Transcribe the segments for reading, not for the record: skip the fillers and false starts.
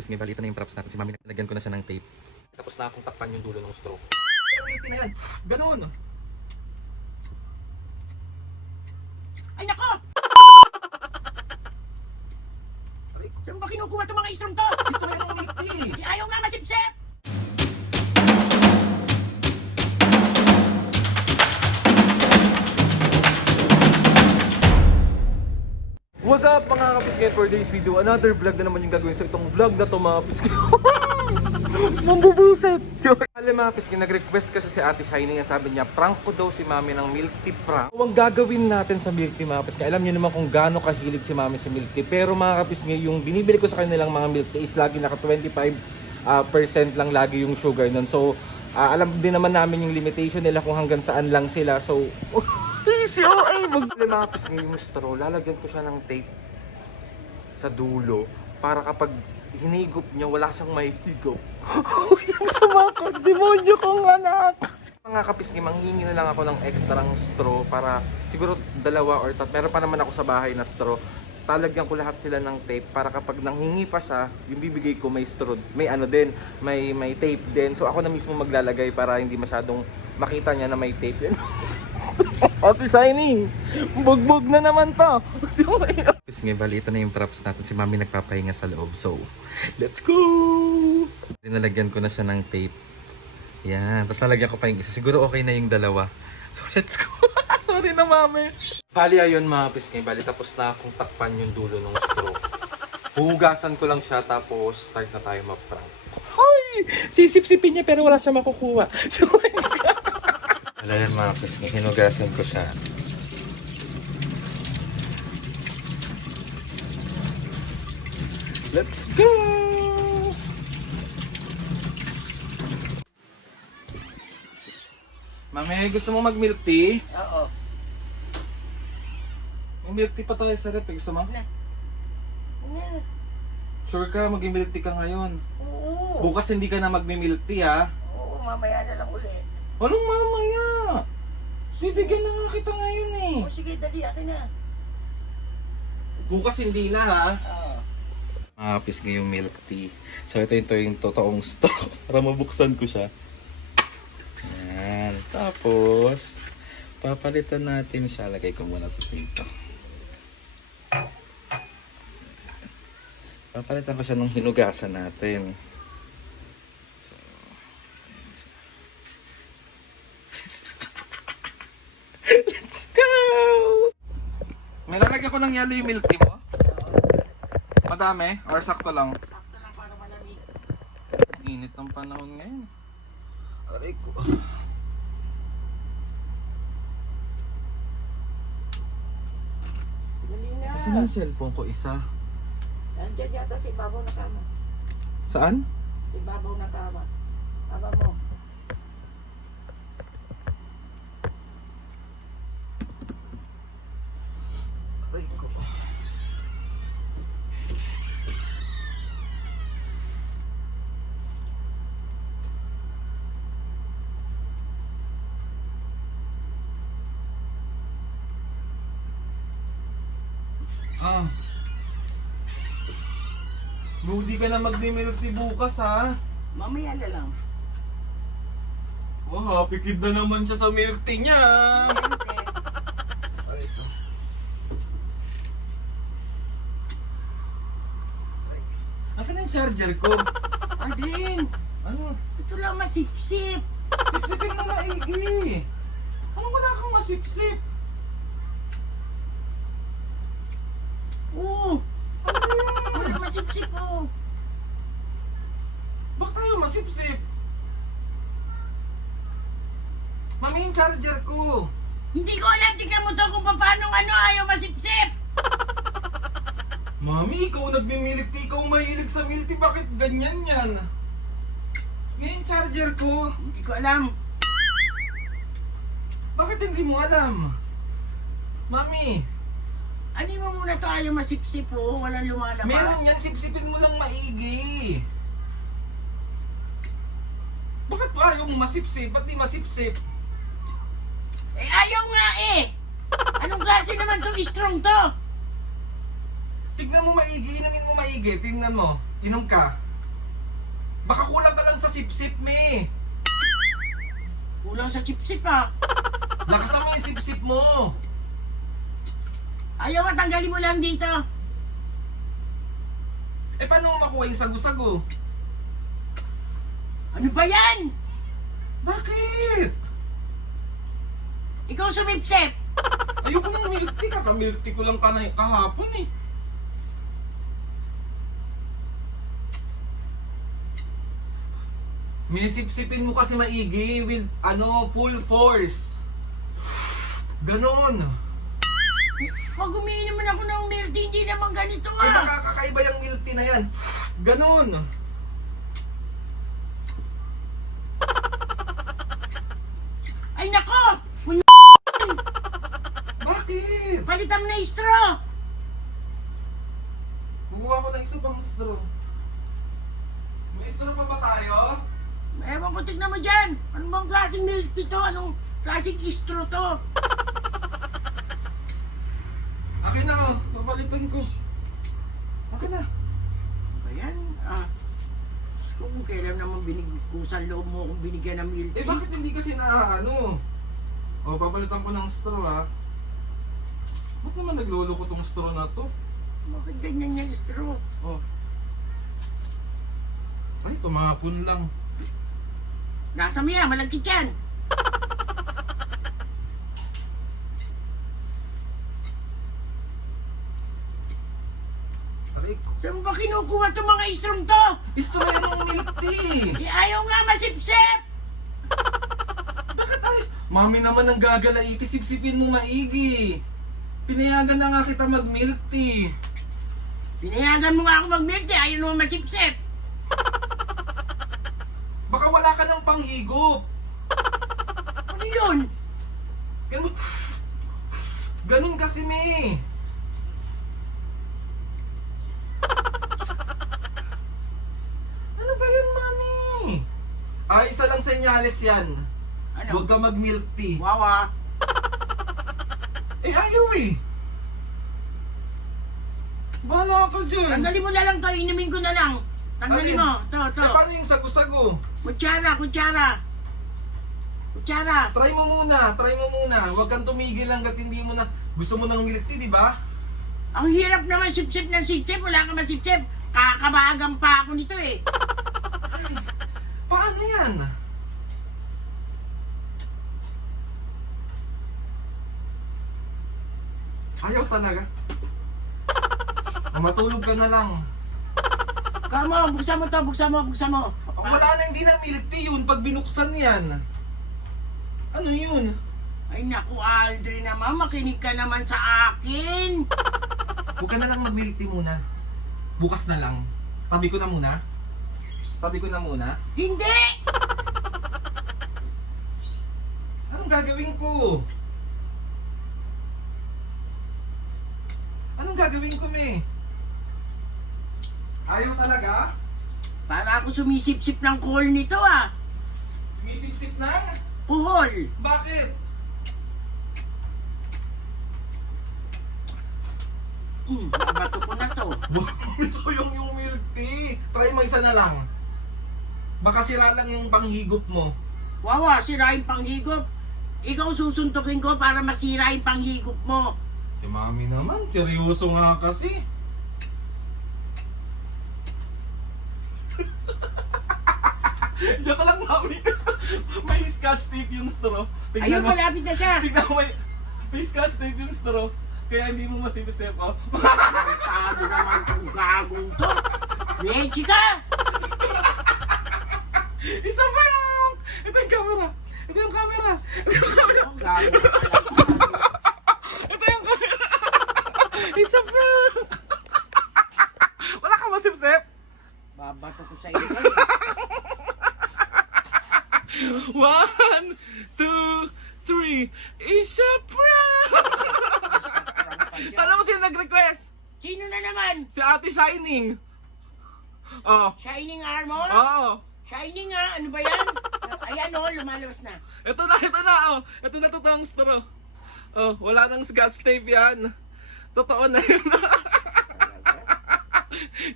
pisngi, balita na yung props natin. Si mami, nalagyan ko na siya ng tape. Tapos na akong takpan yung dulo ng straw. Na yan. Ganon. Ay nako! Saan ba kinukuha itong mga istrong to? Gusto ko yung milk tea. Ayaw nga masipsip! What's up mga kapiskin, for today's video, another vlog na naman yung gagawin sa itong vlog na to mga piskin. Mambubuset! Alam mga piskin, nag-request kasi si Ate Shiny, sabi niya, prank ko daw si Mami ng milk tea prank. Ang gagawin natin sa milk tea mga piskin, alam niyo naman kung gaano kahilig si Mami sa milk tea. Pero mga kapiskin, yung binibili ko sa kanilang mga milk tea is lagi naka 25% lang lagi yung sugar nun. So, alam din naman namin yung limitation nila kung hanggang saan lang sila. So, mga pisngi yung straw, lalagyan ko siya ng tape sa dulo para kapag hinigop niya, wala siyang mahihigop. Yung sumakot, demonyo kong anak! Mga kapisngi, manghingi na lang ako ng extra straw para siguro 2 or 3. Meron pa naman ako sa bahay na straw. Talagyan ko lahat sila ng tape para kapag nanghingi pa siya, yung bibigay ko may straw, may ano din, may tape din. So ako na mismo maglalagay para hindi masyadong makita niya na may tape yun. Ate Shiny, bugbog na naman to. Pisngi, balita na yung props natin. Si mami nagpapahinga sa loob. So, let's go! Nalagyan ko na siya ng tape. Yan. Tapos nalagyan ko pa yung isa. Siguro okay na yung dalawa. So, let's go! Sorry na mami. Bali ayun mga pisngi, bali tapos na akong takpan yung dulo ng straw. Huhugasan ko lang siya tapos start na tayo mag-prank. Hoy! Sisip-sipin niya pero wala siya makukuha. So, wala yan mga pisngi. Hinugasan ko siya. Let's go! Mami, gusto mo mag-milk tea? Oo. May milk tea pa tayo sa rep. Gusto mo? Ano? Sure ka, mag-milk tea ka ngayon. Oo. Bukas hindi ka na mag-milk tea ha? Oo, mamaya na lang ulit. Anong mamaya? Bibigyan na nga kita ngayon eh. O sige, dali, akin na. Bukas hindi na ha? Oo. Mga pisngi yung milk tea. So, ito yung totoong stock. Para mabuksan ko siya. Yan. Tapos, papalitan natin siya. Lagay ko muna ito dito. Papalitan ko siya nung hinugasan natin. So, let's go! May lalagyan ko ng yellow yung milk tea mo? Madami? Or sakto lang? Sakto lang para malamig. Init ng panahon ngayon. Aray ko. Dali na. Saan yung cellphone ko? Isa. Nandiyan yata si Babaw na kama. Saan? Si Babaw na kama. Kama mo. Aray ko. Ah. Hindi ka na mag-milk tea bukas ha? Mamaya na lang. Oh, happy kid na naman siya sa milk tea niya. Ay, ito. Asan na yung charger ko? Adrin, Ano? ito lang masipsip. Sipsipin mo maigi. Ano wala kang masipsip? Oo. Ano yan? Wala masipsip oh. Bakit tayo masipsip? Mami, yung charger ko. Hindi ko alam, tignan mo to kung paano ayaw masipsip. Mami, ikaw nagmimilik tea, ikaw mahilig sa milk tea, bakit ganyan yan? Yung charger ko. Hindi ko alam. Bakit hindi mo alam? Mami, Ano mo muna to ayaw masipsip oh. Walang lumalabas. meron yan, sipsipin mo lang maigi. Bakit ba ayaw mo masipsip? Ba't di masipsip? Eh ayaw nga eh. Anong klase naman tong strong to? Tignan mo maigi, inumin mo maigi, tignan mo. Inom ka. Baka kulang ka lang sa sip-sip, me. Kulang sa chip-sip ah. Lakasan mo yung sip-sip mo. Ayaw matanggalin mo lang dito. Eh, paano mo makuha yung sago-sago? Ano ba yan? Bakit? Ikaw sumipsip. Ayoko ng milk tea. Kaka-milk tea ko lang kahapon eh. Minisip-sipin mo kasi maigi with full force. Ganon. Pag umiinom man ako ng milk tea, hindi naman ganito Ay, ah. baka kakaiba yung milk tea na yan. Ganon. Ay nako! Bakit? Palitan mo na yung straw. Gumawa ko ng isa pang straw. May straw pa ba tayo? Ewan ko, tignan mo dyan. Ano bang klaseng milk tea to? Anong klaseng straw to? Akin na oh. Papalitan ko. Akin na. Ayan, kung kailan naman kusan loob mo kung binigyan ng milk Eh tea. bakit hindi kasi O, papalitan ko ng straw ha. Ba't naman naglolo ko tong straw na to? Bakit ganyan yung straw? Oh. Ay, tumapon lang. Nasa mo yan, malagkit yan. Aray ko. Saan ba kinukuha itong mga straw to? Straw yan ng milk tea. Eh, ayaw nga masipsip! Bakit ay? Mami naman ang gagalaiti, sipsipin mo maigi. Pinayagan na nga kita mag milk tea. Pinayagan mo nga ako mag-milk tea, ayaw naman masipsip. Baka wala ka ng panghigop. Ano yun? Ganun, ganun kasi me. Ano ba yan, mami? Ay, isa lang senyales yan. Ano? Huwag ka mag milk tea. Wawa. Eh, ayaw eh. Bahala ka dyan. Tanggalin mo na lang to, inumin ko na lang. Tanggalin Alin? mo, to. Eh, paano yung sago-sago? Kutsara. Try mo muna. Huwag kang tumigil hanggat hindi mo na gusto mo ng milk tea, di ba? Ang hirap naman sip-sip ng sip-sip, wala ka masip-sip. Kakabagan pa ako nito eh. Paano yan? Ayaw talaga. Matulog ka na lang. Kamo, buksan mo to, buksan mo. Wala na, hindi na milk tea yun pag binuksan yan. Ano yun? Ay naku, Aldrin naman, makinig ka naman sa akin. Huwag ka na lang mag-milk tea muna. Bukas na lang. Tabi ko na muna. Hindi! Anong gagawin ko? Me? Ayaw talaga? Para ako sumisip-sip ng kuhol nito ah. Sumisip-sip na? Kuhol. Bakit? Babato ko na to. Miss ko yung milk tea. Try mo isa na lang. Baka sira lang yung panghigop mo. Wawa, sirain panghigop. Ikaw susuntukin ko para masira yung panghigop mo. Si mami naman, seryoso nga kasi. Diyan ka lang, mami. May scotch tape yung straw. Ayun, malapit na siya. Tignan mo, may scotch tape yung straw. Kaya hindi mo masipsip, oh. Tago naman kung gagong to. Leche ka! Isa pa lang! Ito yung camera. Ito yung camera. Oh, gago ka lang. Ito yung camera. Isa pa. Wala ka masipsip? Babato ko sa iyo. 1, 2, 3. Isa prank! Alam mo sino nag-request? Sino na naman? Si Ate Shining. Oh. Shining Armor? Oo. Shining nga, ano ba yan? Ayan o, lumalabas na. Ito na, oh. Ito na totoong straw. Oh, wala nang scotch tape yan. Totoo na yun.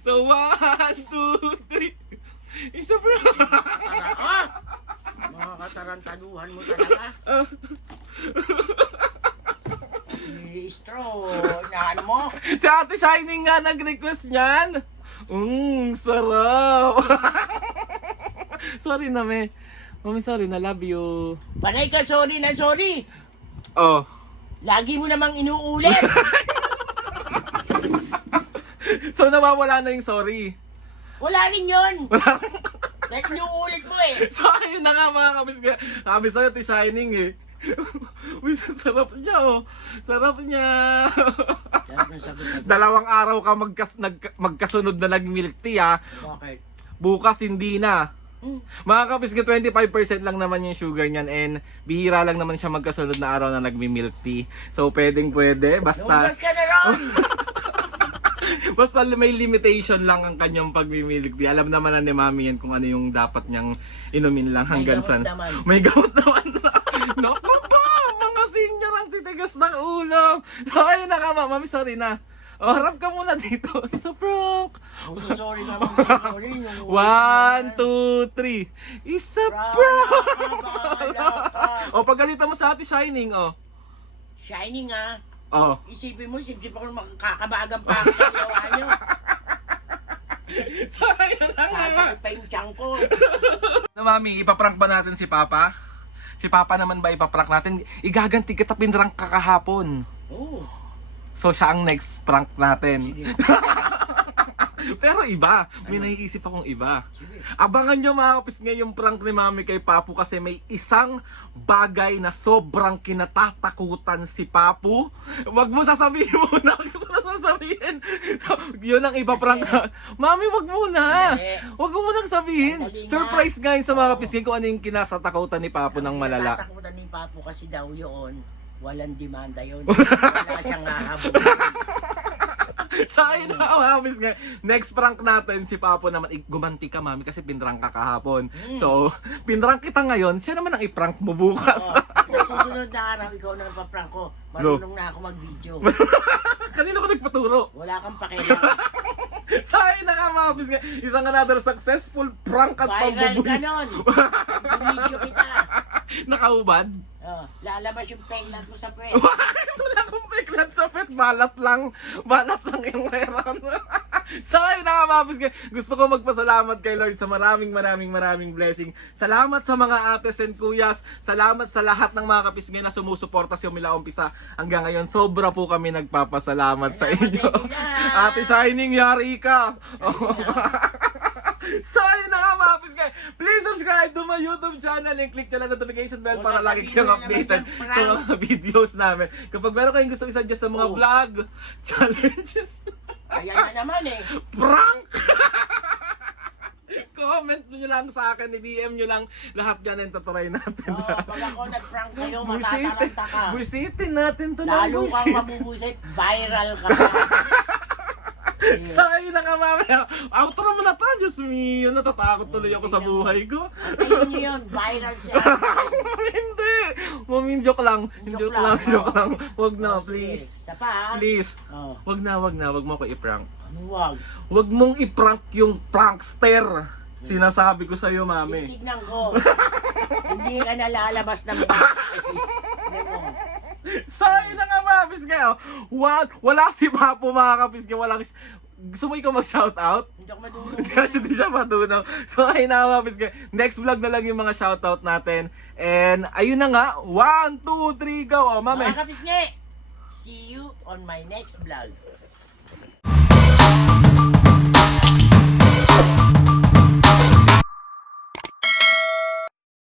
So, 1, 2, 3. Isa prank! Mga katarantaduhan mo talaga. Straw, naan mo? Si Ate Shining nga nag-request niyan. Sarap. Sorry na, me. Mami, sorry na. Love you. Panay ka, sorry na sorry. Oh. Lagi mo namang inuulit. So, nawawala na yung sorry. Wala rin yun. Dahil inuulit mo eh. So, ayun na nga mga kabisga. Kami sa'yo, Ate Shining eh. Uy, sarap niya oh. Sarap niya. Sarap ng sagot. 2 araw ka magkasunod na nag-milk tea ah. Bakit? Bukas hindi na. Mga kabisga, 25% lang naman yung sugar niyan and bihira lang naman siya magkasunod na araw na nagmi-milk tea. So, pwede. Basta, Lumabas ka na ron. basta may limitation lang ang kanyang pagmi-milk tea. Alam naman na ni Mami yan kung ano yung dapat niyang inumin lang hanggang May sa... gamot naman. May gamot naman. Naku pa! Mga senior ang titigas ng ulo. So, ayun na ka, Mami, sorry na. Oh, harap ka muna dito. Isa prank. Sorry naman. Sorry. 1, 2, 3. Isa prank. O, pagalitan mo sa Ate Shining, oh. Shining ah. Oh. Isipin mo, sip-sip ako makakabagan pa ako sa gawa nyo. So, ayun na nga. Sasakit pa yung tiyan ko. Mami, ipaprank ba natin si Papa? Si Papa naman ba ipaprank natin? Igaganti kita pinrank kakahapon. Oo. So, siya ang next prank natin. Sige. Pero iba, may naiisip akong iba. Sige. Abangan nyo mga kapis ngayong prank ni Mami kay Papu kasi may isang bagay na sobrang kinatatakutan si Papu. Wag mo sasabihin muna, wag mo sasabihin. So, yun ang iba prank. Mami, wag muna. Dali. Wag mo nang sabihin. Dali nga. Surprise guys sa mga kapis kung ano yung kinasatakutan ni Papu ng malala. Natakutan ni Papo kasi daw yun. Walang demanda yun. Wala siyang hahabol. So ayun na mga kapis nga. Next prank natin si Papo naman. Gumanti ka Mami kasi pinrank ka kahapon. So, pinrank kita ngayon. Siya naman ang iprank mo bukas. Sa susunod na araw, ikaw na ang paprank ko. Marunong na ako mag-video. Kanino ko nagpaturo? Wala kang pakialam. So ayun na nga mga kapis nga. Isang another successful prank at Viral ka pambubuli. nun. Video kita. Nakaubad? Oh, lalabas yung penglat mo sa puwet. Wala akong peklat sa pet. Balat lang yung meron. So ayun na nga mga kapis nga. Gusto ko magpasalamat kay Lord sa maraming blessing. Salamat sa mga ates and kuyas. Salamat sa lahat ng mga kapis nga na sumusuporta sa mula umpisa hanggang ngayon. Sobra po kami nagpapasalamat sa inyo. Ate Shining, yari ka. So ayun na nga mga kapis nga. Please subscribe to my YouTube channel and click nyo lang notification bell para lagi kayong updated sa mga videos namin. Kapag meron kayong gusto i-suggest sa mga vlog, challenges, Ayan na naman eh. prank! Comment nyo lang sa akin, i-DM nyo lang lahat yan and tatry natin. Oh, pag ako nag-prank kayo, matataranta ka. Busitin natin to Lalo kang busit. mabubusit, viral ka. So ayun na nga mamaya. Outro mo na tayo, Diyos mio. Natatakot tuloy ako sa buhay ko. Ayun nyo yun, viral siya. Hindi! Mami, joke lang. Joke lang. Joke lang. Wag na, please. Isa pa ha? Please. Oh, Wag na. Wag mo ko i-prank. ano wag? Wag mong i-prank yung prankster. Sinasabi ko sa'yo, Mami. Titignan ko. Hindi ka nalalabas ng bahay. Hindi mo. So, yun na nga mga kapis kayo. Wala si Papo mga kapis kayo. Gusto mo ikaw mag-shoutout? Hindi ako madunong. Hindi siya matunaw. So, ayun na mga kapis kayo. Next vlog na lang yung mga shoutout natin. And, ayun na nga. 1, 2, 3, go. Oh, Mami. Mga kapisngi, see you on my next vlog.